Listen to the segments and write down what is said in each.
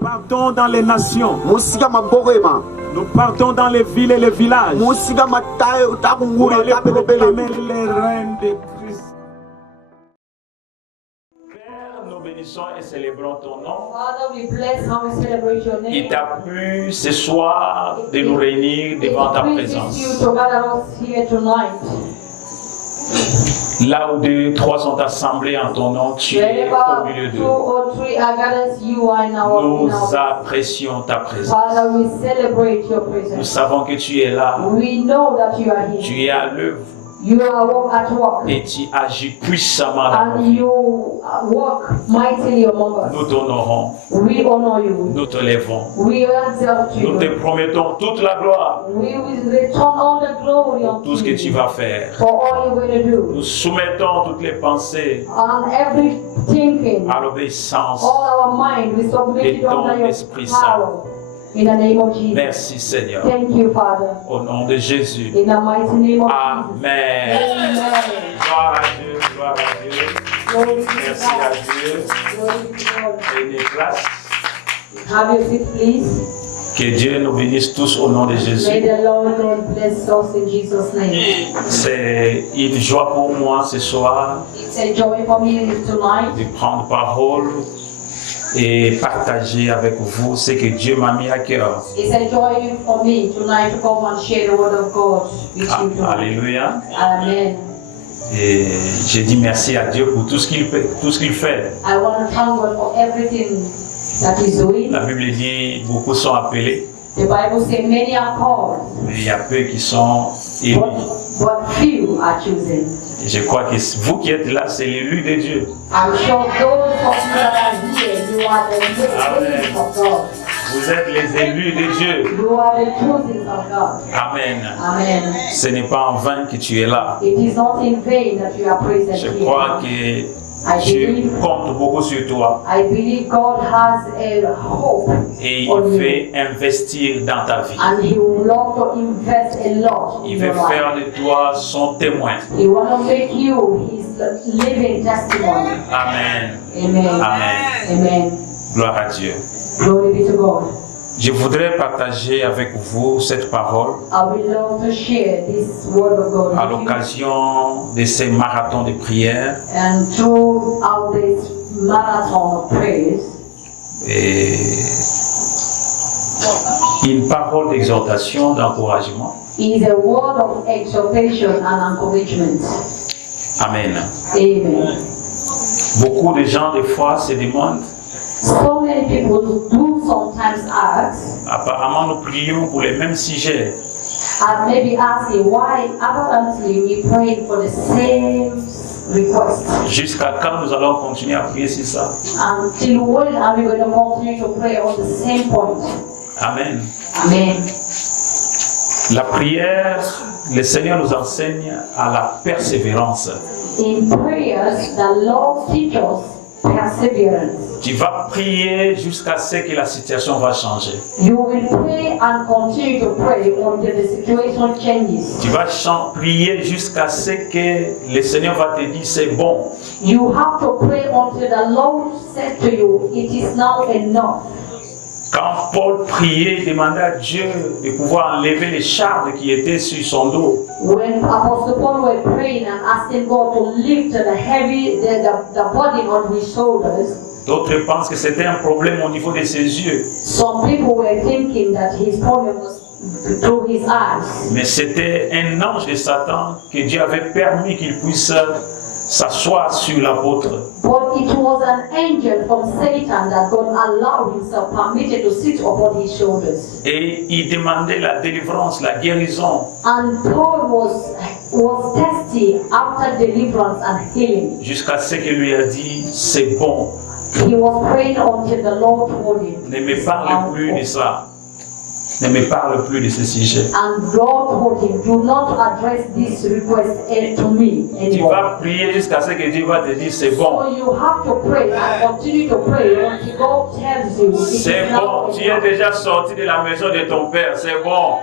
partons dans les nations. Musika magorema. Nous partons dans les villes et les villages. Musika matayo Pour takungure aller proclamer tapelebele. les règnes de Christ. Père, nous bénissons et célébrons ton nom. Father, we bless and we celebrate your name. Il t'a plu ce soir de nous réunir devant ta It pleases you présence. to gather us here tonight. Là où 2, 3 sont assemblés en ton nom, tu es au milieu Wherever 2 d'eux. or 3 are gathered, you are in our Nous midst. apprécions ta présence. Father, we celebrate your Nous presence. savons que tu es là. We know that you are here. Tu es à l'œuvre You are at work. et tu agis puissamment dans nos And vies. you work mightily among Nous us. t'honorons, We honor you. nous te lèvons. We exalt Nous te you. promettons toute la gloire We will return all the glory pour tout ce que unto tu you vas faire. for all you're going to do. Nous soumettons toutes les pensées And every thinking, à l'obéissance. all our mind, we submit Et it ton under your Esprit power. In the name of Jesus. Merci Seigneur. Thank you, Father. Au nom de Jésus. In the mighty name of Amen. Jesus. Amen. Gloire à Dieu, gloire à Dieu. Glory to Merci à God. Dieu. Glory to God. Prenez place. Have your seat, please. Que Dieu nous bénisse tous au nom de May Jésus. the Lord God bless us in Jesus' name. C'est une joie pour moi ce soir It's a joy for me tonight de prendre parole et partager avec vous ce que Dieu m'a mis à cœur. It's a joy for me tonight to come and share the word of God with you tonight. Alléluia. Amen. Et je dis merci à Dieu pour tout ce qu'il fait. I want to thank God for everything that He's doing. La Bible dit beaucoup sont appelés, The Bible says many are called, mais il y a peu qui sont élus. but few are chosen. Et je crois que vous qui êtes là, c'est l'élu de Dieu. I'm sure those of you that are here, you are the chosen of God. Vous êtes les élus de Dieu. You are the chosen of God. Amen. Amen. Ce n'est pas en vain que tu es là. It is not in vain that you are present Je here. crois que I Dieu believe, compte beaucoup sur toi I believe God has a hope et il on you, veut investir dans ta vie. and He would love to invest a lot in Il your veut life. faire de toi son témoin. He want to make you His living testimony. Amen. Amen. Amen. Amen. Gloire à Dieu. Glory be to God. Je voudrais partager avec vous cette parole I would love to share this word of God à with you. l'occasion de ces marathons de prière. And throughout this marathon of praise, Et une parole d'exhortation, d'encouragement. is a word of exhortation and encouragement. Amen. Amen. Beaucoup de gens, des fois, se demandent, So many people do sometimes ask, apparemment nous prions pour les mêmes sujets, and maybe asking why apparently we pray for the same request. jusqu'à quand nous allons continuer à prier sur ça. Until when are we going to continue to pray on the same point? Amen. Amen. La prière, le Seigneur nous enseigne à la persévérance. In prayers, the Lord teaches us perseverance. Tu vas prier jusqu'à ce que la situation va changer. You will pray and continue to pray until the situation changes. Tu vas prier jusqu'à ce que le Seigneur va te dire c'est bon. You have to pray until the Lord said to you, it is now enough. Quand Paul priait, il demandait à Dieu de pouvoir enlever les charges qui étaient sur son dos. When Apostle Paul was praying and asking God to lift the body on his shoulders, D'autres pensent que c'était un problème au niveau de ses yeux. some people were thinking that his problem was through his eyes. Mais c'était un ange de Satan que Dieu avait permis qu'il puisse s'asseoir sur l'apôtre. But it was an angel from Satan that God allowed himself, permitted to sit upon his shoulders. Et il demandait la délivrance, la guérison. And Paul was thirsty after deliverance and healing. Jusqu'à ce qu'il lui a dit, c'est bon. He was praying until the Lord told him. Ne me parle plus de ça. Ne me parle plus de ce sujet. And God told him, do not address this request to me Tu anymore. vas prier jusqu'à ce que Dieu va te dire, c'est bon. So you have to pray and continue to pray until God tells you it is C'est now bon. Tu es enough. déjà sorti de la maison de ton père. C'est bon.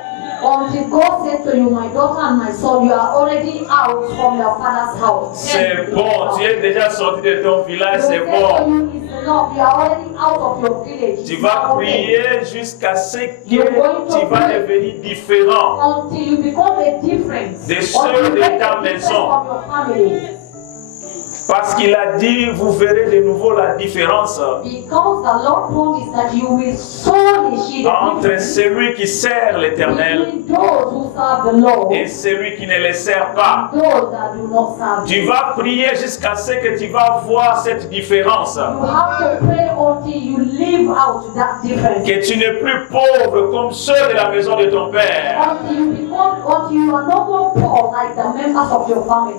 Until God said to you, my daughter and my son, you are already out from your father's house. C'est bon, tu es déjà sorti de ton village, c'est bon. You are already out of your village. Tu vas prier jusqu'à ce que tu vas devenir différent Until you become a difference. des ceux de ta maison. Parce qu'il a dit, vous verrez de nouveau la différence Because the Lord promised that you will surely see the entre difference celui qui sert l'Éternel between those who serve the Lord et celui qui ne le sert pas. and those that do not serve Tu Him. vas prier jusqu'à ce que tu vas voir cette différence. You have to pray until you live out that difference. Que tu n'es plus pauvre comme ceux de la maison de ton père. Until you are no more poor like the members of your family.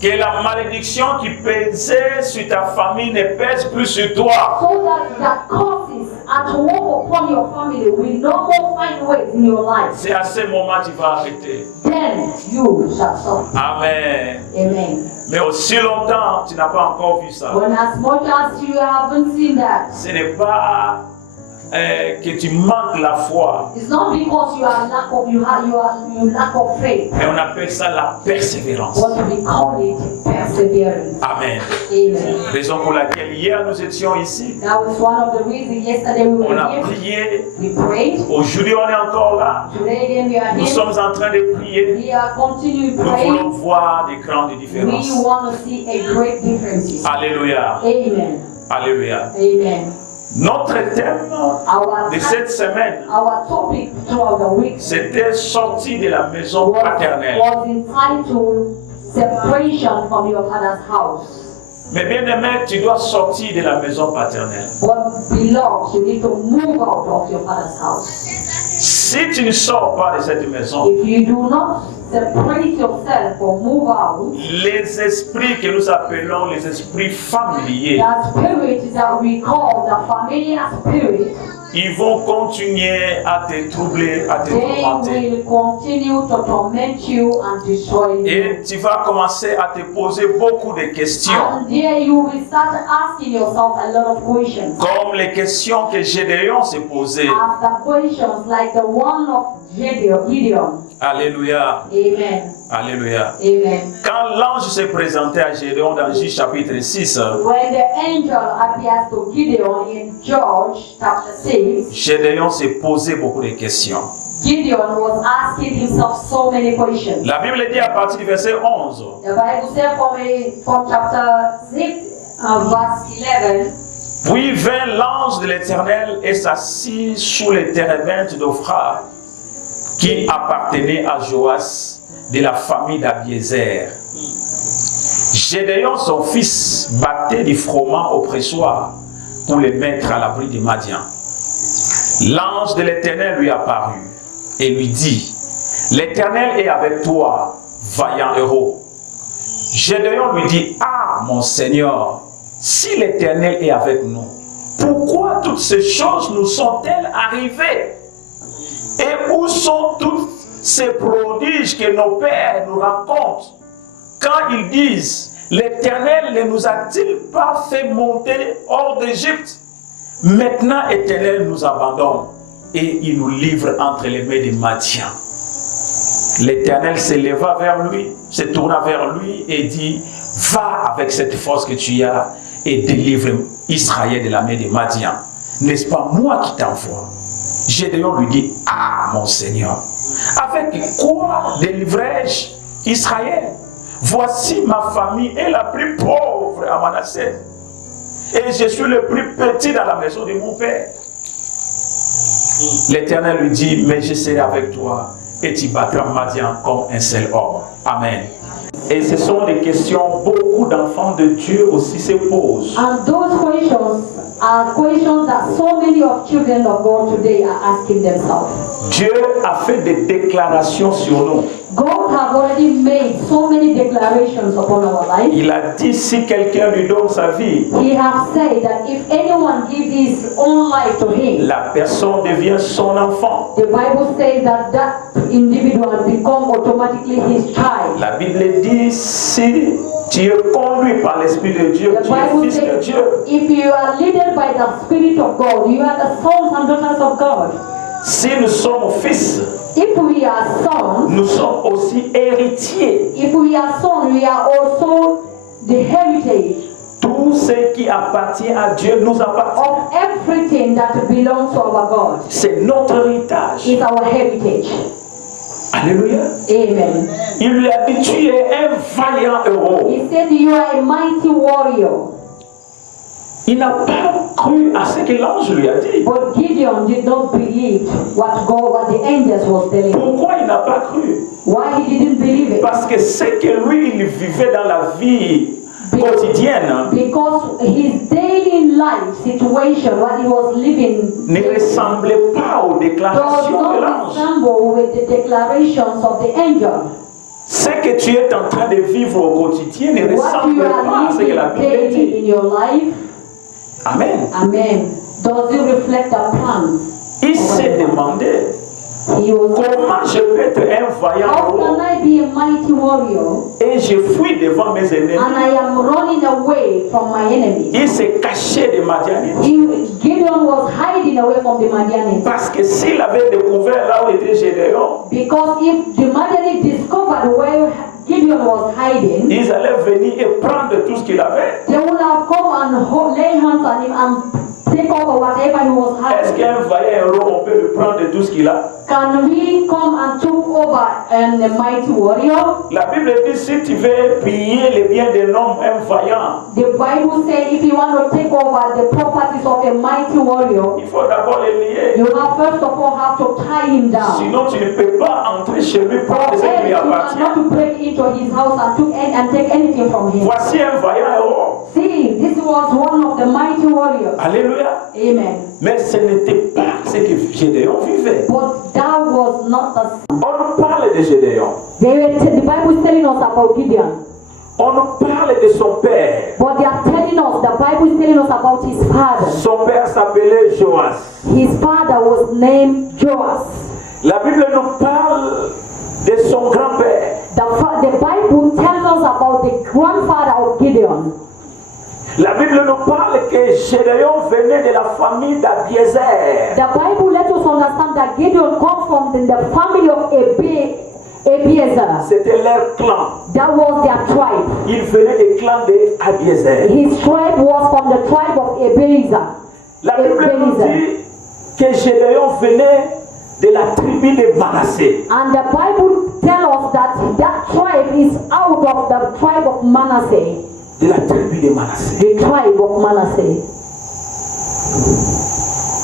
Que la malédiction qui pesait sur ta famille ne pèse plus sur toi. So that the curses at work upon your family will no more find ways in your life. C'est à ce moment que tu vas arrêter. Then you shall suffer. Amen. Amen. Mais aussi longtemps, tu n'as pas encore vu ça. When as much as you haven't seen that, Ce n'est pas que tu manques la foi. it's not because you lack of faith, Mais on appelle ça la persévérance. but we call it perseverance. Amen. Amen. Raison pour laquelle hier nous étions ici. That was one of the reasons yesterday we On were a here. prié. We prayed. Aujourd'hui, on est encore là. Today again we are Nous here. sommes en train de prier. We are continuing Nous voulons praying. voir des grandes We différences. want to see a great difference. Alléluia. Amen. Alléluia. Amen. Notre thème Our de cette semaine, topic throughout the week c'était sortir de la maison paternelle. was entitled Separation from Your Father's House. Mais bien aimé, tu dois sortir de la maison paternelle. What belongs, you need to move out of your father's house. Si tu ne sors pas de cette maison, If you do not separate yourself or move out, les esprits que nous appelons les esprits familiers, that spirit that we call the familiar spirit, ils vont continuer à te troubler, à te they tourmenter. will continue to torment you and destroy you. Et tu vas commencer à te poser beaucoup de questions, And there you will start asking yourself a lot of questions. comme les questions que Gédéon s'est posées. Ask the questions like the one of Gideon. Alléluia, Amen. alléluia. Amen. Quand l'ange s'est présenté à Gédéon dans Juge chapitre 6, When the angel appears to Gideon in George chapter 6, Gédéon s'est posé beaucoup de questions. Gideon was asking himself so many questions. La Bible dit à partir du verset 11, The Bible says from chapter 6, verse 11, puis vint l'ange de l'Éternel et s'assit sous les térébintes d'Ophra, qui appartenait à Joas de la famille d'Abiézer. Gédéon, son fils, battait du froment au pressoir pour les mettre à l'abri des Madians. L'ange de l'Éternel lui apparut et lui dit, « L'Éternel est avec toi, vaillant héros. » Gédéon lui dit, « Ah, mon Seigneur, si l'Éternel est avec nous, pourquoi toutes ces choses nous sont-elles arrivées? Et où sont tous ces prodiges que nos pères nous racontent quand ils disent, l'Éternel ne nous a-t-il pas fait monter hors d'Égypte? Maintenant, l'Éternel nous abandonne et il nous livre entre les mains des Madians. L'Éternel s'éleva vers lui, se tourna vers lui et dit, va avec cette force que tu as et délivre Israël de la main des Madians. N'est-ce pas moi qui t'envoie? Gédéon lui dit, ah mon Seigneur, avec quoi délivrai-je Israël? Voici ma famille est la plus pauvre à Manassé et je suis le plus petit dans la maison de mon père. L'Éternel lui dit, mais je serai avec toi et tu battras Madian comme un seul homme. Amen. Et ce sont des questions, beaucoup d'enfants de Dieu aussi se posent. and those questions are questions that so many of children of God today are asking themselves. Dieu a fait des déclarations sur nous. God have already made so many declarations upon our life. Il a dit, si quelqu'un lui donne sa vie, He has said that if anyone gives his own life to him, la personne devient son enfant. the Bible says that that individual become automatically his child. La Bible dit, si tu es conduit par l'Esprit de Dieu, The tu es Bible fils de says Dieu. if you are led by the Spirit of God, you are the sons and daughters of God. Si nous sommes fils, if we are sons, nous sommes aussi héritiers. if we are sons, we are also the heritage Tout ce qui appartient à Dieu nous appartient. of everything that belongs to our God. C'est notre héritage. It's our heritage. Alléluia. Amen. Il lui a dit, tu es un vaillant héros. He said, you are a mighty warrior. Il n'a pas cru à ce que l'ange lui a dit. But Gideon did not believe what the angels was telling him. Pourquoi il n'a pas cru? Why he didn't believe it? Parce que ce que lui, il vivait dans la vie quotidienne Because his daily life situation, what he was living, ne ressemblait pas aux does déclarations de not l'ange. resemble with the declarations of the angel. Ce que tu es en train de vivre au quotidien ne What ressemble you pas à are ce que la living Bible daily dit. in your life, Amen. amen, does it reflect the plan? Il s'est demandé, He was, comment je peux être un vaillant how héros can I be a mighty warrior et je fuis devant mes ennemis? and I am running away from my enemies? Il s'est caché de Madianites. Gideon was hiding away from the Midianites. Parce que s'il avait découvert là où était Gédéon, Because if the Midianites discovered where Gideon was hiding, ils allaient venir et prendre tout ce qu'il avait. they would have come and lay hands on him and take over whatever he was Est-ce hiding. qu'un vaillant héros, on peut lui prendre tout ce qu'il a? Can we come and take over a mighty warrior? La Bible dit, si tu veux piller les biens d'un homme, un vaillant, The Bible says if you want to take over the properties of a mighty warrior, il faut d'abord les lier. you have first of all have to tie him down. Sinon, tu ne peux pas entrer chez lui prendre ce qui lui Else you appartient. cannot break into his house and take anything from him. Voici un vaillant héros. See, this was one of the mighty warriors. Alléluia. Amen. Mais ce n'était pas ce que Gédéon vivait. But that was not the. On nous parle de Gédéon. The Bible is telling us about Gideon. On nous parle de son père. But they are telling us, the Bible is telling us about his father. Son père s'appelait Joas. His father was named Joas. La Bible nous parle de son grand-père. The Bible tells us about the grandfather of Gideon. La Bible nous parle que Gédéon venait de la famille d'Abiezer. The Bible lets us understand that Gideon comes from the family of Abiezer. C'était leur clan. That was their tribe. Il venait du clan d'Abiezer. His tribe was from the tribe of Abiezer. La Bible nous dit que Gédéon venait de la tribu de Manassé. And the Bible tells us that tribe is out of the tribe of Manasseh. De la tribu de Manassé. The tribe of Manasseh.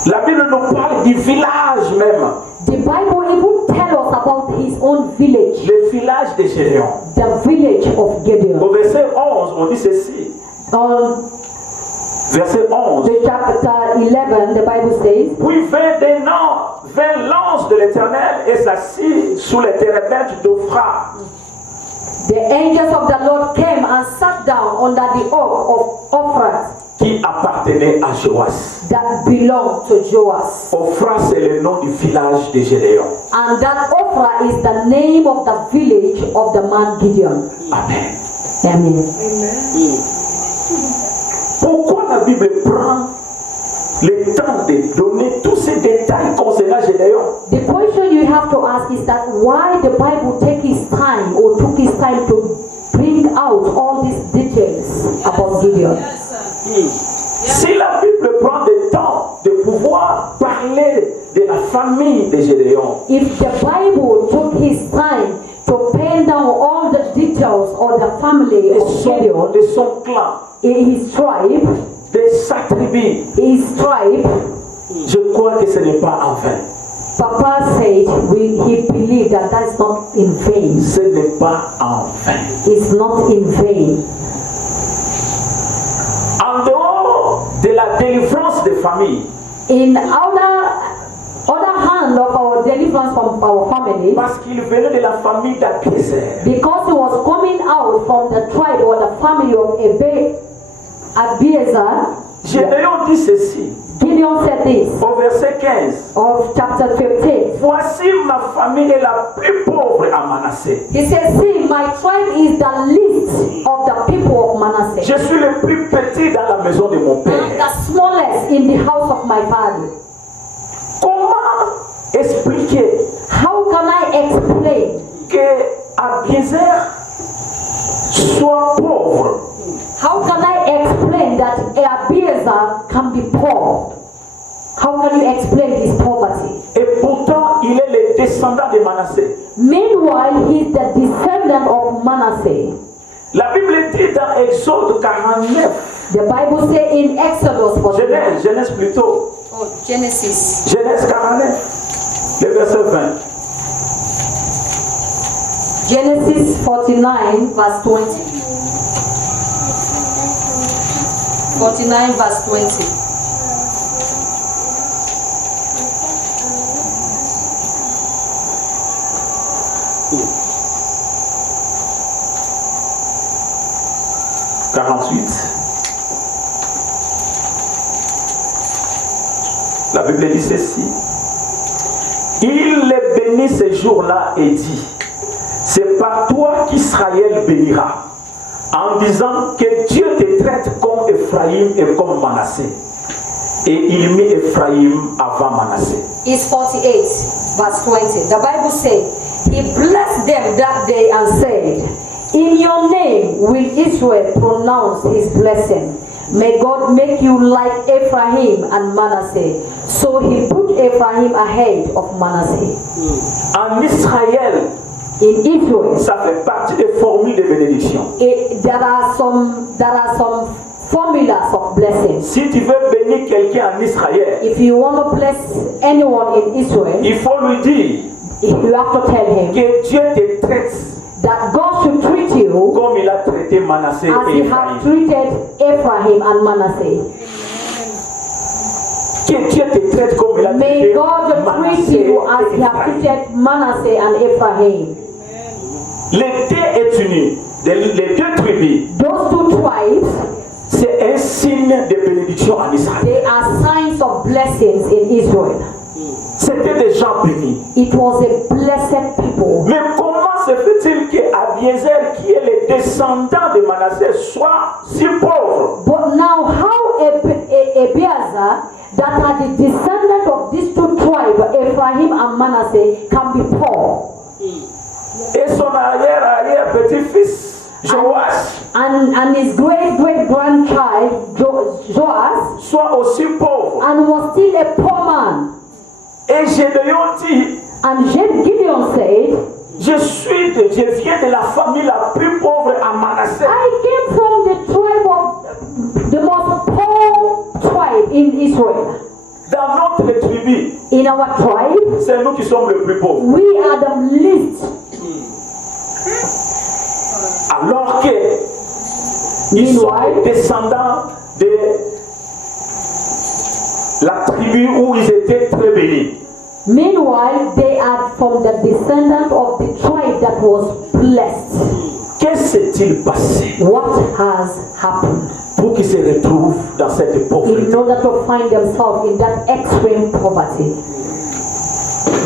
La Bible nous parle du village même. The Bible even tells us about his own village. Le village de Gédéon. The village of Au Gideon. verset 11, on dit ceci. Verset 11. The chapter 11, the Bible says, Puis vint l'ange de l'Éternel et s'assit sous les térébintes d'Ophra. the angels of the Lord came and sat down under the oak of Ophrah Qui appartenait à Joas. that belonged to Joas. Ophra, c'est le nom du village de Gédéon. And that Ophrah is the name of the village of the man Gideon. Amen. Amen. Pourquoi la Bible prend le temps de donner tous ces détails concernant Gédéon? The question you have to ask is that why the Bible took his time to bring out all these details about Gideon. Si la Bible prend le temps de pouvoir parler de la famille de Gédéon, If the Bible took his time to pen down all the details of the family of Gideon, de son clan, his tribe, de sa tribu, je crois que ce n'est pas en vain. Papa said he believed that that's not in vain. Ce n'est pas en vain. It's not in vain. En dehors de la délivrance des familles, In other hand of our deliverance from our family, parce qu'il venait de la famille d'Abiezer, because he was coming out from the tribe or the family of Abiezer, Gédéon dit ceci Gideon said this au verset 15. of chapter 15. Voici ma famille est la plus pauvre à Manassé. He says, see, my tribe is the least of the people of Manasseh, Je suis le plus petit dans la maison de mon and père. the smallest in the house of my father. Comment expliquer How can I explain que Abiezer soit pauvre? How can I explain that Abiezer can be poor? How can you explain his poverty? Et pourtant, il est le descendant de Manassé. Meanwhile, he's the descendant of Manasseh. La Bible dit dans Exode 49, The Bible says in Exodus 49, Genèse plutôt, Oh, Genesis. Genèse 49, le verset 20. Genesis 49, Verse 20. 49 verse 20. La Bible dit ceci. Il les bénit ce jour-là et dit, c'est par toi qu'Israël bénira, en disant que Dieu te traite comme Ephraïm et comme Manassé. Et il mit Ephraïm avant Manassé. It's 48 verse 20. The Bible says, He blessed them that day and said, in your name will Israel pronounce his blessing. May God make you like Ephraim and Manasseh. So he put Ephraim ahead of Manasseh. En Israël, In Israel, ça fait partie des formules de bénédiction. there are some formulas of blessings. Si tu veux bénir quelqu'un en Israël, If you want to bless anyone in Israel, il faut lui dire you have to tell him que Dieu te traite that God should treat you comme il a traité Manassé as et he Ephraïm. has treated Ephraim and Manasseh. Que Dieu te traite comme il a May traité God treat Manassé you as et he has Ephraim. treated Manasseh and Ephraim. Les deux ethnies, les deux tribus, Those two tribes, c'est un signe de bénédiction en Israël. they are signs of blessings in Israel. C'était des gens bénis. It was a blessed people. Mais comment se fait-il qu'Abiezer, qui est le descendant de Manassé, soit si pauvre? But now, how Abiezer, that are the descendant of these two tribes, Ephraim and Manasseh, can be poor? Et son arrière-petit-fils, Joas, And his great-great-grandchild, Joas, soit aussi pauvre. and was still a poor man. Et Gédéon dit, And Gideon said, je viens de la famille la plus pauvre à Manassé. I came from the tribe of the most poor tribe in Israel. Dans notre tribu, In our tribe, c'est nous qui sommes les plus pauvres. we are the least. Alors que ils sont les descendants de la tribu où ils étaient très bénis. Meanwhile, they are from the descendant of the tribe that was blessed. Que s'est-il passé What has happened pour qu'ils se retrouvent dans cette pauvreté? in order to find themselves in that extreme poverty?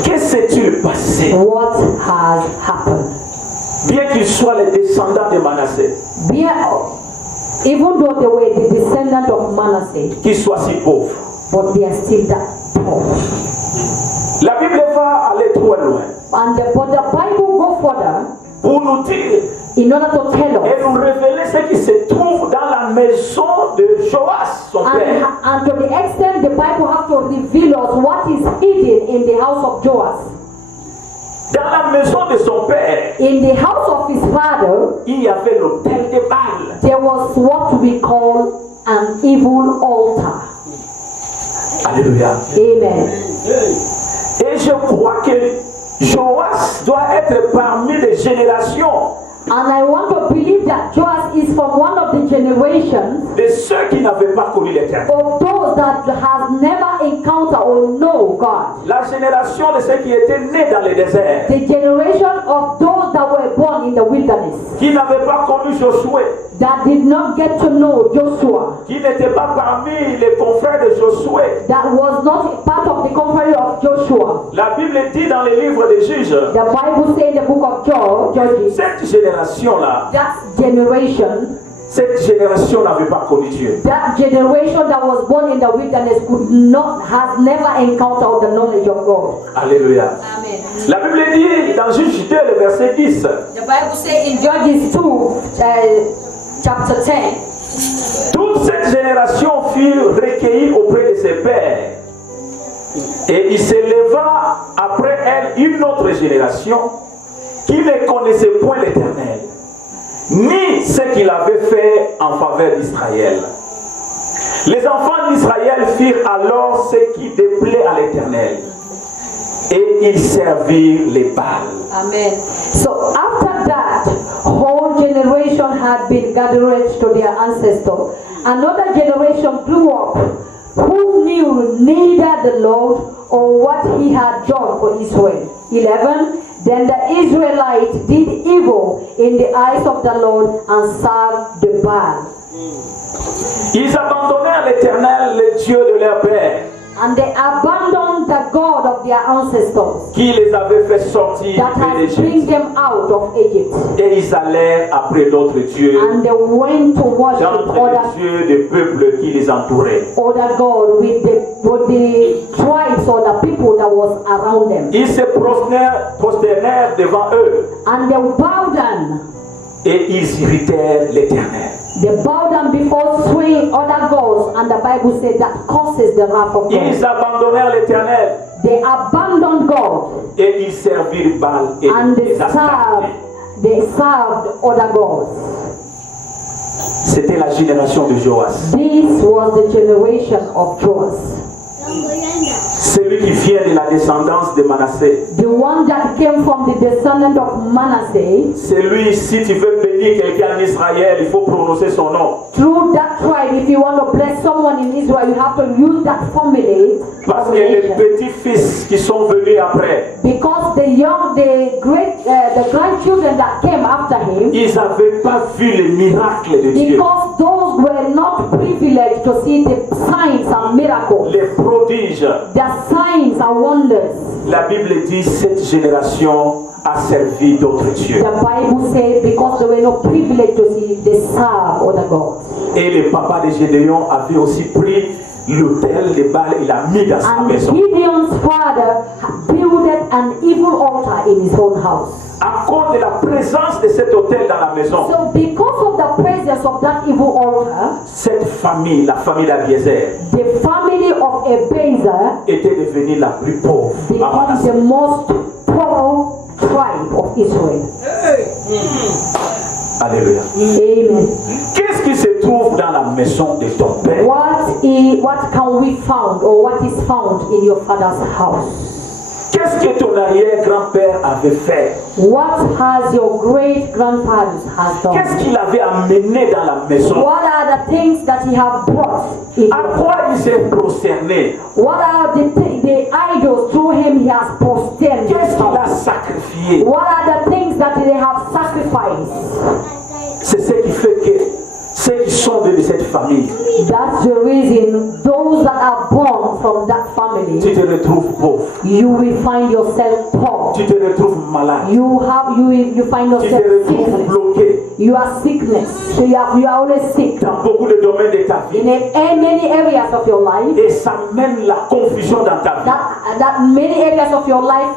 Que s'est-il passé? What has happened? Bien qu'ils soient les descendants de Manassé, Even though they were the descendant of Manasseh, qu'ils soient si pauvres. but they are still that poor. La Bible va aller trop loin But the Bible go further pour nous dire in order to tell et us, nous révéler ce qui se trouve dans la maison de Joas, son père. and to the extent the Bible have to reveal us what is hidden in the house of Joas. Dans la maison de son père, In the house of his father, il y avait l'autel de Baal. there was what we call an evil altar. Alléluia. Amen. Et je crois que Joas doit être parmi les générations And I want to believe that Joas is from one of the generations de ceux qui n'avaient pas connu l'Éternel. of those that has never encountered or know God. La génération de ceux qui étaient nés dans le désert, The generation of those that were born in the wilderness, qui n'avaient pas connu Josué, that did not get to know Joshua, qui n'étaient pas parmi les confrères de Josué. that was not part of the confrérie of Joshua. La Bible dit dans les livres des juges, The Bible says in the book of Judges, cette génération-là, that generation, cette génération n'avait pas connu Dieu. That generation that was born in the wilderness has never encountered the knowledge of God. Alléluia. Amen. La Bible dit dans Juge 2, le verset 10, The Bible says in Judges 2, chapter 10, toute cette génération fut recueillie auprès de ses pères. Et il s'éleva après elle une autre génération qui ne connaissait point l'Éternel, ni ce qu'il avait fait en faveur d'Israël. Les enfants d'Israël firent alors ce qui déplaît à l'Éternel, et ils servirent les Baals. Amen. So after that, whole generation had been gathered to their ancestor. Another generation grew up who knew neither the Lord or what he had done for Israel. 11. Then the Israelites did evil in the eyes of the Lord and served the Baal. Ils abandonnèrent l'Éternel, le Dieu de leur père, And they abandoned the God of their ancestors qui les avait fait sortir that du pays had bring d'Égypte. them out of Egypt. Et ils allèrent après d'autres dieux, And they went to worship d'entre les dieux des peuples qui les entouraient. other God with the tribes or the people that was around them. Ils se prosternèrent devant eux And they bowed down. et ils irritèrent l'Éternel. They bowed down before swaying other gods, and the Bible said that causes the wrath of Ils God. abandonnèrent l'Éternel They abandoned God et ils servirent Baal et and les Astartés. they served other gods. C'était la génération de Joas. This was the generation of Joas. Celui qui vient de la descendance de Manassé. The one that came from the descendant of Manasseh. C'est lui, si tu veux bénir quelqu'un en Israël, il faut prononcer son nom. Through that tribe, if you want to bless someone in Israel, you have to use that family. Parce que les petits-fils qui sont venus après, Because the grandchildren that came after him, ils n'avaient pas vu les miracles de Dieu. because those were not privileged to see the signs and miracles, Les prodiges. the signs and wonders. La Bible dit cette génération a servi d'autres dieux. The Bible says because they were not privileged to see, they serve other gods. Et le papa de Gédéon avait aussi pris l'autel de Baal et l'a mis dans sa And maison. Gideon's father built an evil altar in his own house. À cause de la présence de cet autel dans la maison, So because of the presence of that evil altar, cette famille, la famille d'Abiezer, the family of Abiezer était devenue la plus pauvre à became Manassé. the most poor tribe of Israel. Alléluia. Amen. Qu'est-ce qui se trouve dans la maison de ton père? What can we found, or what is found in your father's house? Qu'est-ce que ton arrière-grand-père avait fait? What has your great grandfathers has done? Qu'est-ce qu'il avait amené dans la maison? What are the things that he have brought in? À quoi il s'est prosterné? What are the idols through him he has postponed? Qu'est-ce qu'il a sacrifié? What are the things that they have sacrificed? C'est ce qui fait que ceux qui sont de cette famille, That's the reason those that are born from that tu family, te retrouves pauvre, you will find yourself poor. tu te retrouves malade, You find tu te yourself retrouves sickness. bloqué You are sickness. So you are always sick. dans beaucoup de domaines de ta vie. In many areas of your life, Et ça mène la confusion dans ta vie. that many areas of your life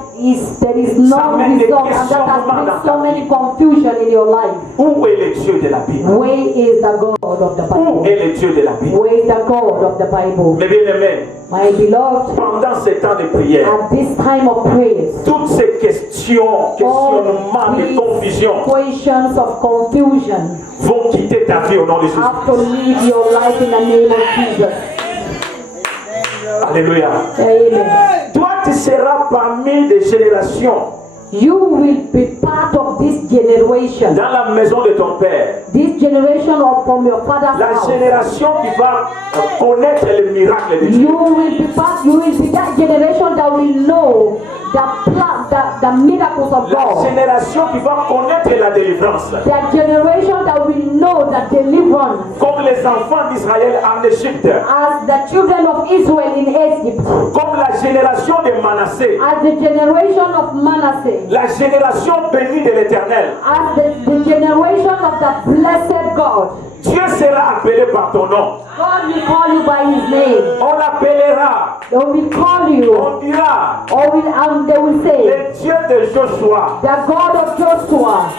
there is no Ça mène des result, and that has questionnements brought dans so ta many vie. confusion in your life. Où est le Dieu de la Bible? Where is the God of the Où Bible? est le Dieu de la Bible? Where is the God of the Bible? Mes bien-aimés, My beloved, pendant ces temps de prière, at this time of prayers, toutes ces questionnements de confusion questions of confusion vont quitter ta vie au nom de Jésus. have to leave your life in the name of Jesus. Alléluia. Amen. Toi, tu seras parmi des générations You will be part of this generation. dans la maison de ton père. This generation from your father's La house. génération qui va connaître le miracle de Dieu. You will be that generation that will know the miracles of La God. génération qui va connaître la délivrance. The generation that will know the deliverance Comme les enfants d'Israël en Égypte. as the children of Israel in Egypt, Comme la génération de Manassé. as the generation of Manasseh, La génération béni de l'Éternel. as the generation of the blessed God. Dieu sera appelé par ton nom. God will call you by his name. On l'appellera. They will call you. On dira, They will say, le Dieu de Joshua. the God of Joshua.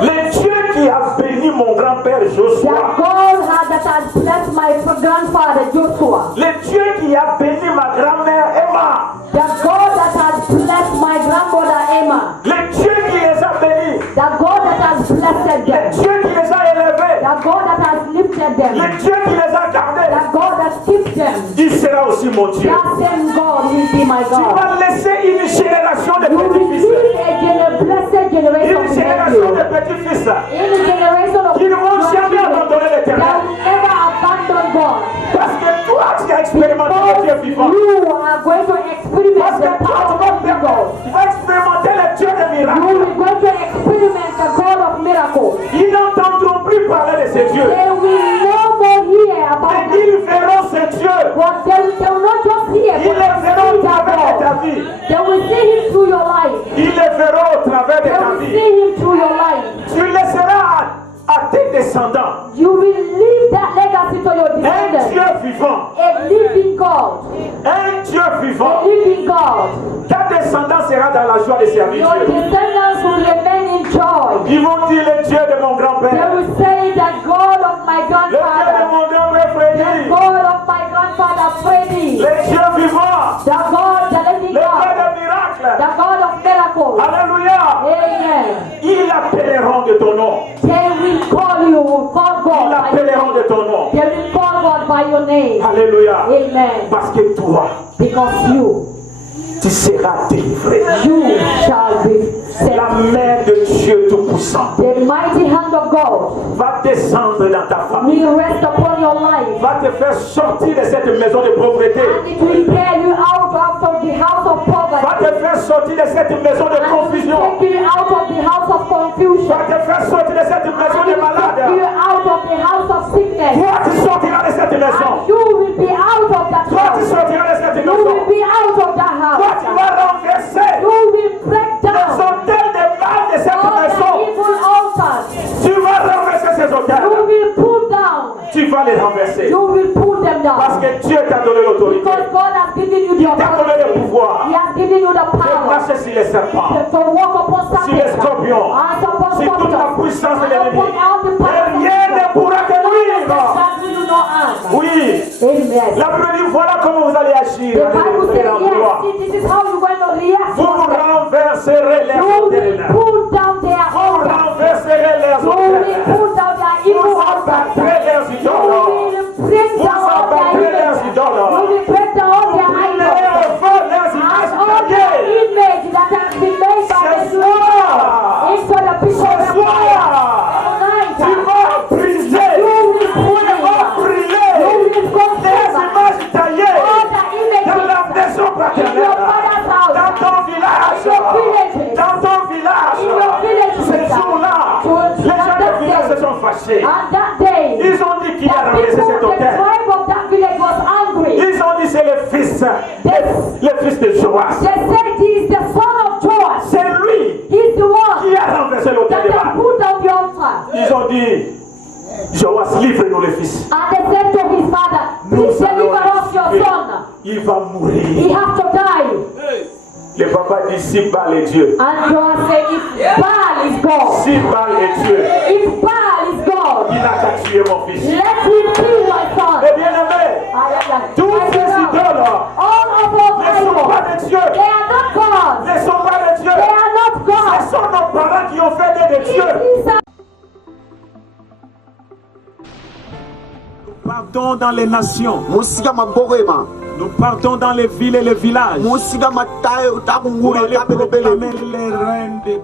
Le Dieu qui a béni mon grand-père The Joshua. God that has blessed my grandfather Joshua. Le Dieu qui a béni ma grand-mère Emma. The God that has blessed my grandmother Emma. Le Dieu qui les a bénis. The God that has blessed Le them. Dieu qui les a élevés. The God that has lifted them. Le Dieu qui les a gardés. The God that keeps them. Il sera aussi mon Dieu. That same God will be my Tu God. vas laisser une génération de You will petits-fils. lead a blessed generation Une of génération de nephews. petits-fils. In a generation of Qui ne vont jamais abandonner that l'Éternel. will never abandon God. Parce que toi, tu as expérimenté le Dieu vivant. You are going to experiment Parce the que toi, power tu of God. vas expérimenter le Dieu de You miracles. will going to experiment the God of miracles. Ils n'entendront plus parler de ces dieux. They will no more hear about Mais them. ils verront ces dieux. But they will not just hear, Ils but les they verront will au see travers de ta God. vie. They will see him through your life. Ils les verront au travers de They ta will vie. see him through your life. Tu laisseras à tes descendants You will leave that legacy to your un descendants. Dieu vivant. A living God. Un Dieu A vivant. living God. Ta descendance sera dans la joie de servir Your Dieu. descendants will remain in joy. Ils vont dire le Dieu de mon They grand-père. will say that God of my Le Dieu de grandfather. mon grand-père The Freddy. God of my grandfather Freddy. Le Dieu vivant. The God, the living Le Dieu God. de miracles. The God of miracles. Alléluia. Amen. Ils l'appelleront de ton nom. They will call you, call Ils God by your l'appelleront de name. ton nom. They will call God by your name. Alléluia. Amen. Parce que toi, Because you seras délivré. you shall be La saved. main de Dieu Tout-Puissant The mighty hand of God va descendre dans ta famille. will rest upon your life. Va te faire sortir de cette maison de pauvreté. And it will bear you out of the house of Va poverty. te faire sortir de cette maison de And it will confusion. take you out of the house of confusion. Va te faire sortir de cette maison And de it will take you malades. out of the house of sickness. Toi, tu sortiras de cette maison. And you will be out of that Toi, tu house. sortiras de cette You maison. will be out of that Toi, house. tu vas renverser You will break les down hôtels de mal de cette all the maison. evil altars. Tu vas renverser ces You hôtels. will pull down. Tu vas les renverser. You will pull them Parce down. que Dieu t'a donné l'autorité. Because God has given you the Il t'a donné le authority. pouvoir He has given you the de power marcher sur les serpents, to walk upon sur les serpents scorpions, and upon sur toute la scorpions puissance de and l'ennemi. upon all the power Et of rien ne evil. pourra te nuire. That will do no harm. Oui. Amen. La Bible dit voilà comment vous allez agir. The Bible says, L'endroit. yes, this is how you're going to react. Vous renverserez les You will hôtels. pull down their Vous altars. renverserez les You will hôtels. pull down their Vous evil altars. abattrez leurs You idoles. will break Vous down all their abattrez leurs images. idoles. You will break down all their Brûlez idols. au feu leurs And images all their taillées. image that has been made by Ce the soir, into the people ce of soir, tonight. tu vas briser, You will tu pull vas brûler You will go les further. images taillées All the dans la images maison in paternelle, your father's house. dans ton village, In your villages. dans ton village. In your villages. Ce jour-là, les gens du village se sont fâchés. And that day, Ils ont dit qu'il a the renversé people, cet the hôtel. tribe of that village was angry. Ils ont dit c'est le fils, le fils de Joas. They said he is the son of Joash. C'est lui He's the one qui a renversé that l'hôtel de they Baal. put on the altar. Ils ont dit, Joas, livre-nous le fils. And they said to his father, please deliver us your tuer. son. Il va mourir. He has to die. Le papa dit, si Baal est Dieu, And Joash said, if Baal is God, si Baal est Dieu, if Baal is God, il n'a qu'à tuer mon fils. let him kill my son. Et bien aimé, tous ces idoles All of those ne sont pas idols, de Dieu. they are not God. Ne sont pas de Dieu. They are not Ce God. sont nos parents qui ont fait des dieux. These are Nous partons dans les nations. Musiga magogema. Nous partons dans les villes et les villages. Musiga matayo Pour takungure aller tabelebele. proclamer les reines de